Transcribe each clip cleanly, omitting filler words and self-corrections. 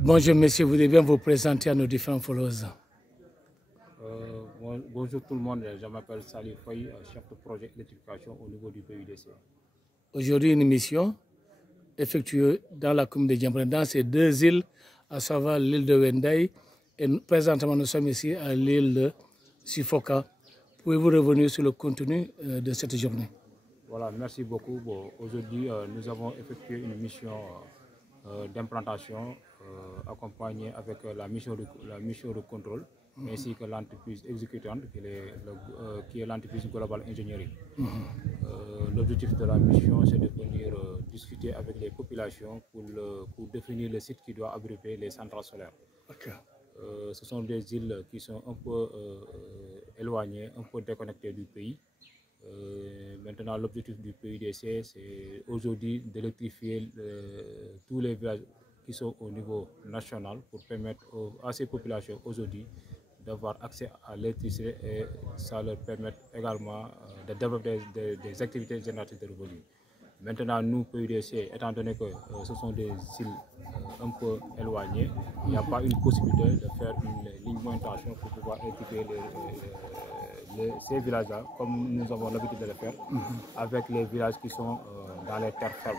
Bonjour messieurs, vous devez bien vous présenter à nos différents followers. Bonjour tout le monde, je m'appelle Salih Faye, chef de projet électrification au niveau du PUDC. Aujourd'hui, une mission effectuée dans la commune de Djambré, dans ces deux îles, à savoir l'île de Wendaye et présentement nous sommes ici à l'île de Sifoka. Pouvez-vous revenir sur le contenu de cette journée? Voilà, merci beaucoup. Bon, aujourd'hui, nous avons effectué une mission d'implantation accompagnée avec la mission de contrôle, ainsi que l'entreprise exécutante qui est l'entreprise Global Engineering. L'objectif de la mission, c'est de venir discuter avec les populations pour définir le site qui doit abriter les centrales solaires. Okay. Ce sont des îles qui sont un peu éloignées, un peu déconnectées du pays. Maintenant, l'objectif du PUDC, c'est aujourd'hui d'électrifier tous les villages qui sont au niveau national pour permettre à ces populations aujourd'hui d'avoir accès à l'électricité et ça leur permet également de développer des activités génératrices de revenus. Maintenant, nous, PUDC, étant donné que ce sont des îles un peu éloignées, il n'y a pas une possibilité de faire une ligne de tension pour pouvoir électrifier ces villages-là, comme nous avons l'habitude de le faire, avec les villages qui sont dans les terres fermes.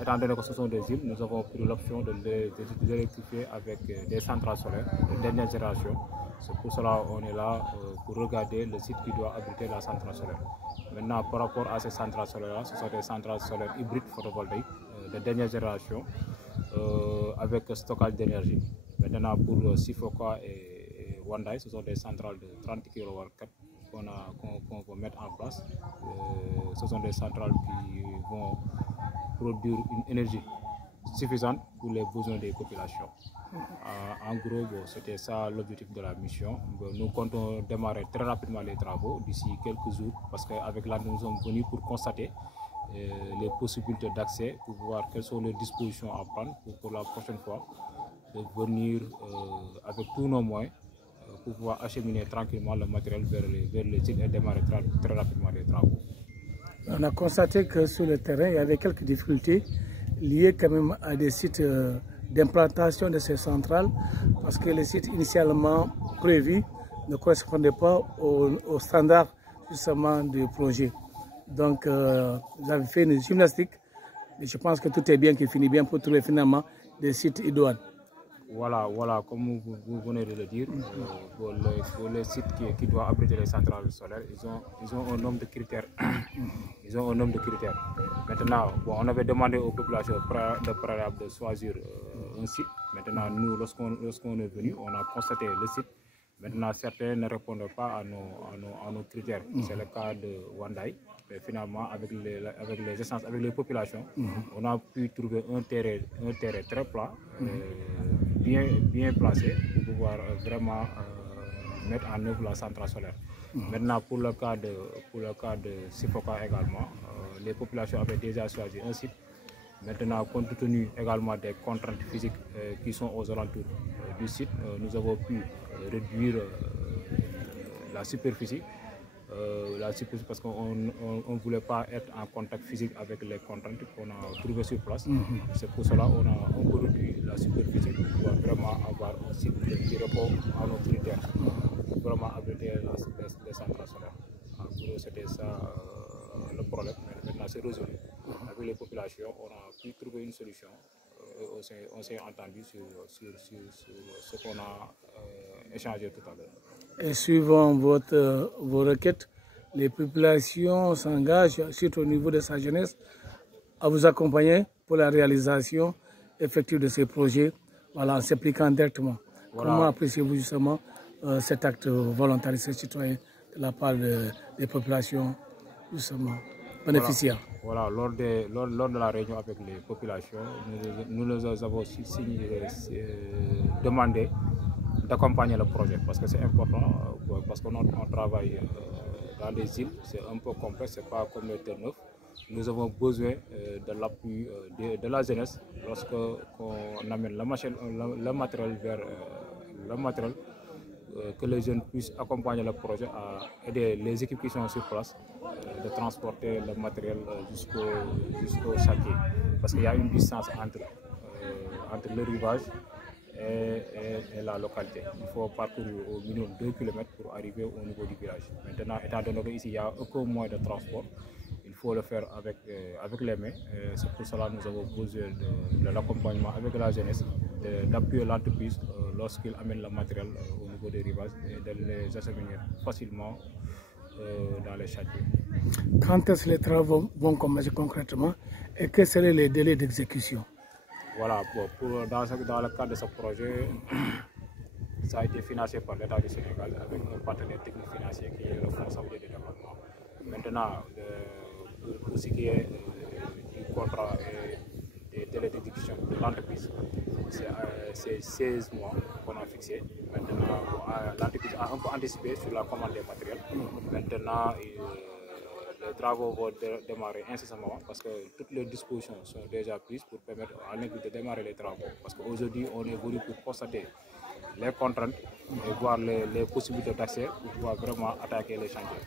Étant donné que ce sont des îles, nous avons pris l'option de les électrifier avec des centrales solaires de dernière génération. C'est pour cela qu'on est là pour regarder le site qui doit abriter la centrale solaire. Maintenant, par rapport à ces centrales solaires-là, ce sont des centrales solaires hybrides photovoltaïques de dernière génération avec stockage d'énergie. Maintenant, pour Sifoka et Wendaye, ce sont des centrales de 30 kW qu'on va mettre en place. Ce sont des centrales qui vont produire une énergie suffisante pour les besoins des populations. En gros, c'était ça l'objectif de la mission. Nous comptons démarrer très rapidement les travaux d'ici quelques jours parce qu'avec l'année, nous sommes venus pour constater les possibilités d'accès, pour voir quelles sont les dispositions à prendre pour la prochaine fois de venir avec tous nos moyens pour pouvoir acheminer tranquillement le matériel vers les sites et démarrer très rapidement les travaux. On a constaté que sur le terrain, il y avait quelques difficultés liées quand même à des sites d'implantation de ces centrales parce que les sites initialement prévus ne correspondaient pas aux standards justement du projet. Donc, vous avez fait une gymnastique, mais je pense que tout est bien, qui finit bien pour trouver finalement des sites idoines. Voilà, comme vous venez de le dire, pour les sites qui doivent abriter les centrales solaires, ils ont un nombre de critères. Ils ont un nombre de critères. Maintenant, on avait demandé aux populations de préalable de choisir un site. Maintenant, nous, lorsqu'on est venu, on a constaté le site. Maintenant, certains ne répondent pas à nos critères. C'est le cas de Wendaye. Mais finalement, avec les essences, avec les populations, on a pu trouver un terrain très plat, bien placé pour pouvoir vraiment mettre en œuvre la centrale solaire. Maintenant, pour le cas de Sifoka également, les populations avaient déjà choisi un site. Maintenant, compte tenu également des contraintes physiques qui sont aux alentours du site, nous avons pu réduire la superficie parce qu'on ne voulait pas être en contact physique avec les contraintes qu'on a trouvées sur place. C'est pour cela qu'on a un peu réduit la superficie pour pouvoir vraiment avoir un site qui répond à nos critères pour vraiment abriter les centrales solaires. En gros, c'était ça le problème. Mais maintenant, c'est résolu. Avec les populations, on a pu trouver une solution. On s'est entendu sur ce qu'on a échangé tout à l'heure. Et suivant vos requêtes, les populations s'engagent, surtout au niveau de sa jeunesse, à vous accompagner pour la réalisation effective de ces projets, voilà, en s'impliquant directement. Voilà. Comment appréciez-vous justement cet acte volontariste citoyen de la part des populations justement bénéficiaires? Voilà, lors de la réunion avec les populations, nous avons demandé d'accompagner le projet parce que c'est important, parce qu'on travaille dans des îles, c'est un peu complexe, c'est pas comme le Terre-Neuve. Nous avons besoin de l'appui de la jeunesse lorsqu'on amène le matériel vers le matériel, que les jeunes puissent accompagner le projet à aider les équipes qui sont sur place de transporter le matériel jusqu'au chantier. Parce qu'il y a une distance entre entre le rivage et la localité. Il faut parcourir au minimum 2 km pour arriver au niveau du village. Maintenant, étant donné qu'ici il n'y a aucun moyen de transport, il faut le faire avec les mains. C'est pour cela que nous avons besoin de l'accompagnement avec la jeunesse, d'appuyer l'entreprise lorsqu'il amène le matériel au niveau des rivages et de les acheminer facilement dans les chantiers. Quand est-ce que les travaux vont commencer concrètement et quels seraient les délais d'exécution? Voilà, bon, dans le cadre de ce projet, ça a été financé par l'État du Sénégal avec nos partenaires techniques financiers qui est le Fonds Saoudien de développement. Maintenant, pour ce qui est du contrat et des délais d'exécution de l'entreprise, c'est 16 mois qu'on a fixé. Maintenant, l'entreprise a un peu anticipé sur la commande des matériels. Maintenant, les travaux vont démarrer incessamment parce que toutes les dispositions sont déjà prises pour permettre à l'entreprise de démarrer les travaux. Parce qu'aujourd'hui, on est venu pour constater les contraintes et voir les possibilités d'accès pour pouvoir vraiment attaquer les chantiers.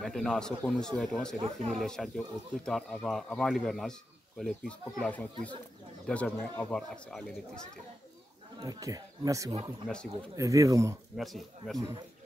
Maintenant, ce que nous souhaitons, c'est de finir les chantiers au plus tard avant l'hivernage, que les populations puissent désormais avoir accès à l'électricité. Ok, merci beaucoup. Merci beaucoup. Et vivement. Merci.